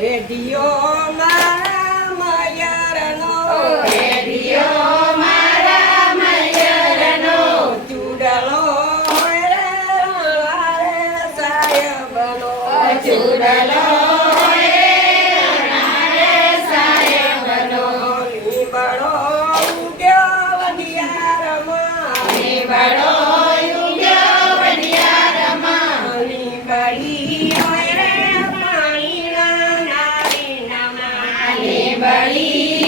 Radio મારા મયરનો radio મારા મયરનો ચૂડલો રે સાહેબનો ચૂડલો Bye. Maria.